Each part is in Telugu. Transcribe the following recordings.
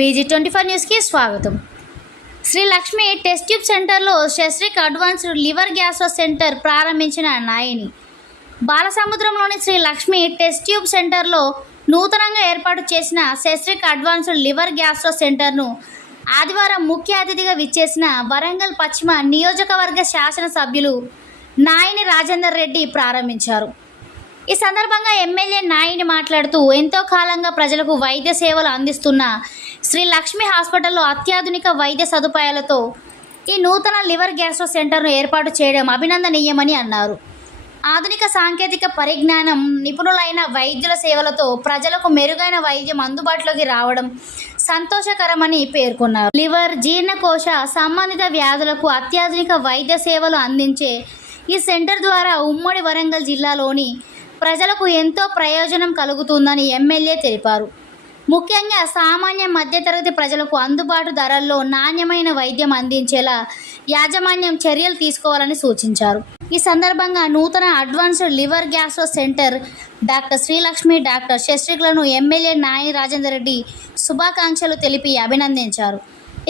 PG24 న్యూస్కి స్వాగతం. శ్రీ లక్ష్మి టెస్ట్ ట్యూబ్ సెంటర్లో శస్త్రిక్ అడ్వాన్స్డ్ లివర్ గ్యాస్ట్రో సెంటర్ ప్రారంభించిన నాయిని. బాలసముద్రంలోని శ్రీ లక్ష్మి టెస్ట్ ట్యూబ్ సెంటర్లో నూతనంగా ఏర్పాటు చేసిన శస్త్రిక్ అడ్వాన్స్డ్ లివర్ గ్యాస్ట్రో సెంటర్ను ఆదివారం ముఖ్య అతిథిగా విచ్చేసిన వరంగల్ పశ్చిమ నియోజకవర్గ శాసనసభ్యులు నాయిని రాజేందర్ రెడ్డి ప్రారంభించారు. ఈ సందర్భంగా ఎమ్మెల్యే నాయిని మాట్లాడుతూ ఎంతో కాలంగా ప్రజలకు వైద్య సేవలు అందిస్తున్న శ్రీ లక్ష్మి హాస్పిటల్లో అత్యాధునిక వైద్య సదుపాయాలతో ఈ నూతన లివర్ గ్యాస్ట్రో సెంటర్ను ఏర్పాటు చేయడం అభినందనీయమని అన్నారు. ఆధునిక సాంకేతిక పరిజ్ఞానం, నిపుణులైన వైద్యుల సేవలతో ప్రజలకు మెరుగైన వైద్యం అందుబాటులోకి రావడం సంతోషకరమని పేర్కొన్నారు. లివర్, జీర్ణకోశ సంబంధిత వ్యాధులకు అత్యాధునిక వైద్య సేవలు అందించే ఈ సెంటర్ ద్వారా ఉమ్మడి వరంగల్ జిల్లాలోని ప్రజలకు ఎంతో ప్రయోజనం కలుగుతుందని ఎమ్మెల్యే తెలిపారు. ముఖ్యంగా సామాన్య మధ్యతరగతి ప్రజలకు అందుబాటు ధరల్లో నాణ్యమైన వైద్యం అందించేలా యాజమాన్యం చర్యలు తీసుకోవాలని సూచించారు. ఈ సందర్భంగా నూతన advanced liver gastro centre doctor Srilakshmi, doctor శస్త్రిక్లను ఎమ్మెల్యే నాయిని రాజేందర్ రెడ్డి శుభాకాంక్షలు తెలిపి అభినందించారు.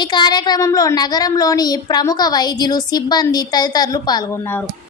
ఈ కార్యక్రమంలో నగరంలోని ప్రముఖ వైద్యులు, సిబ్బంది తదితరులు పాల్గొన్నారు.